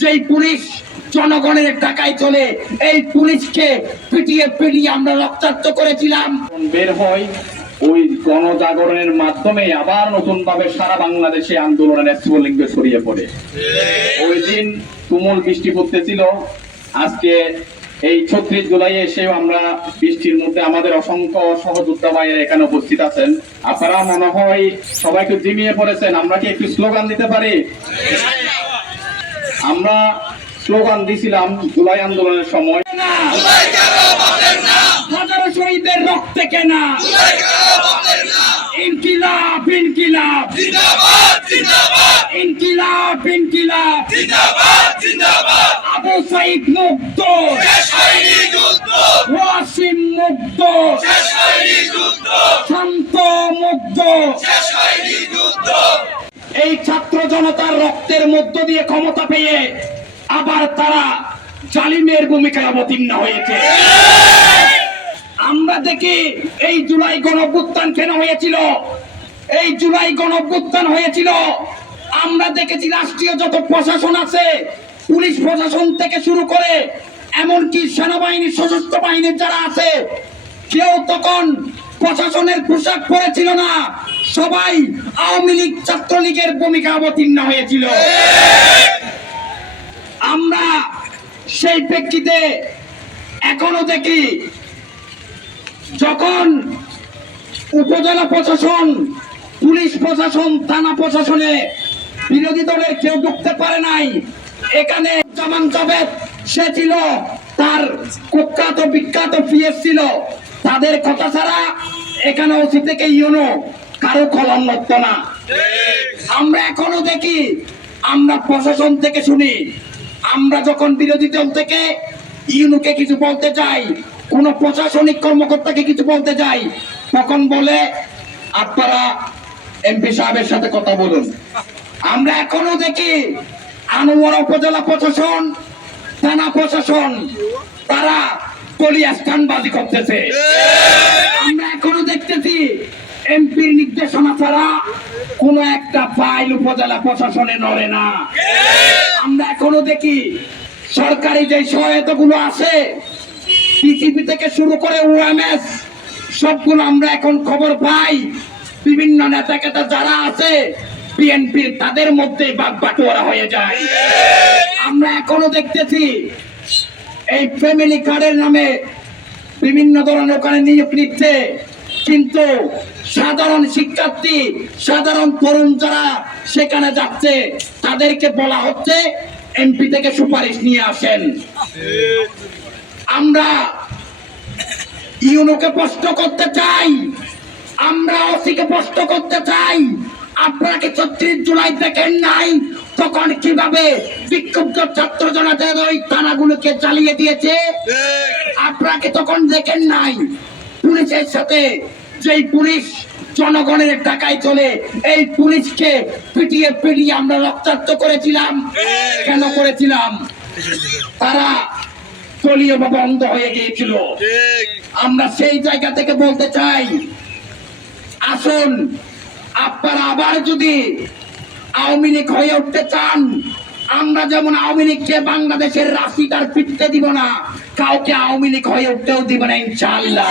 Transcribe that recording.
যেই পুলিশ জনগণের টাকায় চলে, এই পুলিশকে পিটিয়ে পিটিয়ে আমরা রক্তাক্ত করেছিলাম। বের হয় ওই গণজাগরণের মাধ্যমে আবার নতুন ভাবে সারা বাংলাদেশে আন্দোলনের স্ফুলিঙ্গ ছড়িয়ে পড়ে। ওই দিন তুমুল বৃষ্টি পড়তেছিল। আজকে এই ৩৬ জুলাই এসেও আমরা বৃষ্টির মধ্যে আমাদের অসংখ্য সহযোদ্ধা ভাইয়েরা এখানে উপস্থিত আছেন। আপনারা মনে হয় সবাই একটু জিমিয়ে পড়েছেন। আমরা কি একটু স্লোগান দিতে পারি? আমরা স্লোগান দিছিলাম জুলাই আন্দোলনের সময়, হাজারো শহীদের রক্তে কেনা ইনকিলাব ইনকিলাব ইনকিলাব ইনকিলাব, আবু সাইদ মুক্ত, ওয়াসিম মুক্ত, শান্ত মুক্ত। এই ছাত্র জনতার রক্তের মধ্য দিয়ে ক্ষমতা পেয়ে আবার তারা জালিমের ভূমিকায় অবতীর্ণ হয়েছে। আমরা দেখি এই জুলাই গণঅভ্যুত্থান কেন হয়েছিল। এই জুলাই গণঅভ্যুত্থান হয়েছিল, আমরা দেখেছি রাষ্ট্রীয় যত প্রশাসন আছে, পুলিশ প্রশাসন থেকে শুরু করে এমনকি সেনাবাহিনী, সশস্ত্র বাহিনীর যারা আছে, কেউ তখন প্রশাসনের পোশাক পরেছিল না। সবাই আওয়ামী লীগ, ছাত্রলীগের ভূমিকা অবতীর্ণ হয়েছিল। আমরা সেই প্রেক্ষিতে এখনো দেখি, যখন উপজেলা প্রশাসন, পুলিশ প্রশাসন, থানা প্রশাসনে বিরোধী দলের কেউ ঢুকতে পারে নাই। এখানে জামান জাভেদ, সে ছিল, তার কুখ্যাত বিখ্যাত পিএস ছিল, তাদের কথা ছাড়া এখানে ওসি থেকে ইউনো কারো কলম নড়ত না। আমরা এখনো দেখি, আমরা প্রশাসন থেকে শুনি, আমরা যখন বিরোধী দল থেকে ইউনুকে কিছু বলতে চাই, কোন প্রশাসনিক কর্মকর্তাকে কিছু বলতে চাই, তখন বলে আপনারা এমপি সাহেবের সাথে কথা বলুন। আমরা এখনো দেখি আনোয়ারা উপজেলা প্রশাসন, থানা প্রশাসন, তারা কলিয়াস্থানবাজি করতেছে। আমরা এখনো দেখতেছি এমপির নির্দেশনা ছাড়া কোন একটা ফাইল উপজেলা প্রশাসনে নড়ে না। আমরা এখনো দেখি সরকারি যে সহায়তাগুলো আছে, পিসিবি থেকে শুরু করে ওএমএস, সবগুলো আমরা এখন খবর পাই বিভিন্ন নেতা কেতা যারা আছে বিএনপির, তাদের মধ্যে বাগবাটোয়ারা হয়ে যায়। আমরা এখনো দেখতেছি এই ফ্যামিলি কার্ডের নামে বিভিন্ন ধরনের ওখানে নিয়োগ নিচ্ছে, কিন্তু সাধারণ শিক্ষার্থী, সাধারণ তরুণ যারা সেখানে যাচ্ছে, তাদেরকে বলা হচ্ছে এমপি থেকে সুপারিশ নিয়ে আসেন। আমরা ইউনোকে প্রশ্ন করতে চাই, আমরা ওসিকে প্রশ্ন করতে চাই, আপনারা কি ৩৬ জুলাই দেখেন নাই তখন কিভাবে বিক্ষুব্ধ ছাত্র জনতার ওই থানাগুলোকে চালিয়ে দিয়েছে? আপনারা কি তখন দেখেন নাই পুলিশের সাথে, যেই পুলিশ জনগণের টাকায় চলে, এই পুলিশকে পিটিয়ে পিটিয়ে আমরা রক্তাক্ত করেছিলাম। কেন করেছিলাম? তারা দলীয় ভাবে অন্ধ হয়ে গিয়েছিল। আমরা সেই জায়গা থেকে বলতে চাই, আসুন আপনারা আবার যদি আওয়ামী লীগ হয়ে উঠতে চান, আমরা যেমন আওয়ামী লীগকে বাংলাদেশের রাশিদার ফিরতে দিব না, কাউকে আওয়ামী লীগ হয়ে উঠতেও দিব না ইনশাআল্লাহ।